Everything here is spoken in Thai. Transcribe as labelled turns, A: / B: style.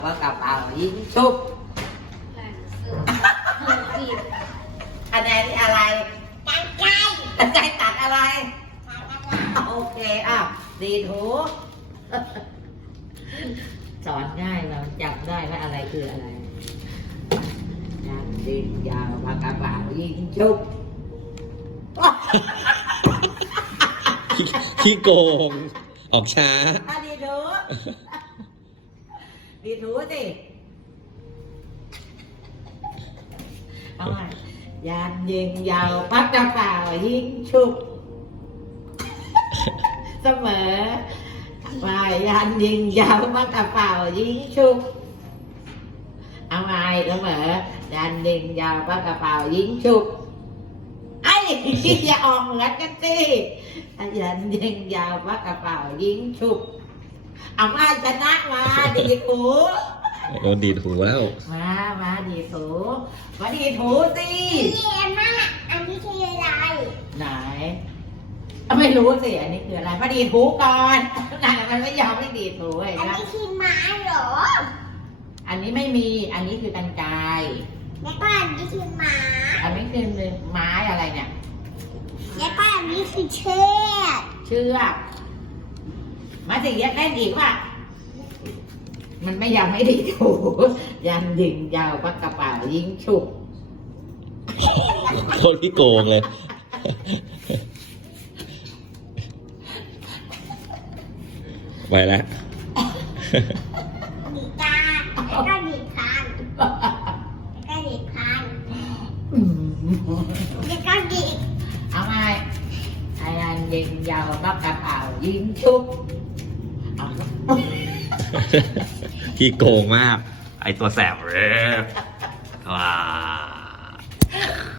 A: ว่ากระเป๋ายิงชุบอันนี้อะไรกันไกรตัดอะไรโอเคอ่ะดีถูสอนง่ายเราจำได้ว่าอะไรคืออะไรยาวดียาวปากกระเป๋ายิงชุบ
B: ขี้โกงออกช้า
A: ดีถูดีถูสิเอาใหม่ยานยิงยาวปากกระเป๋ายิงชุบเสมอไปยันยิงยาวมากระเป๋ายิงชุบเอาไงเสมอยันยิงยาวมากระเป๋ายิงชุบไอ้อย่าออกเหมือนกันสิยันยิงยาวมากระเป๋ายิงชุบเอามาชนะมาดีถู
B: โดนดีดหูแล้ว
A: มาดีถูมาดีถูสิอันนี้คืออะไรไหนไม่รู้สิอันนี้คืออะไรมาดีถูก่อนไหนมันไม่ยอมไม่ดีถูเลย
C: อัน
A: นะ
C: นี้คือไม้เหรอ
A: อันนี้ไม่มีอันนี้คือกรรไกร
C: แล้วก็อันนี้คือไม้
A: อันนี้คือไม้อะไรเนี่ย
C: แล้วก็อันนี้คือเชือก
A: เชือกมาสิยัดเล่นอีกว่ะมันไม่ยอมไม่ดีถูยันยิงยาวปากกระเป๋ายิงฉุก
B: โคตรขี้โกงเลย ไปแล้ว
C: ดีกาแล้วก็ดีพันแล้วก็ดีพันแล้วก็ดี
A: เอาไงไอ้ยันยิงยาวปากกระเป๋ายิงฉุกเอา
B: ขี้โกงมาก ไอตัวแสบเลยว้า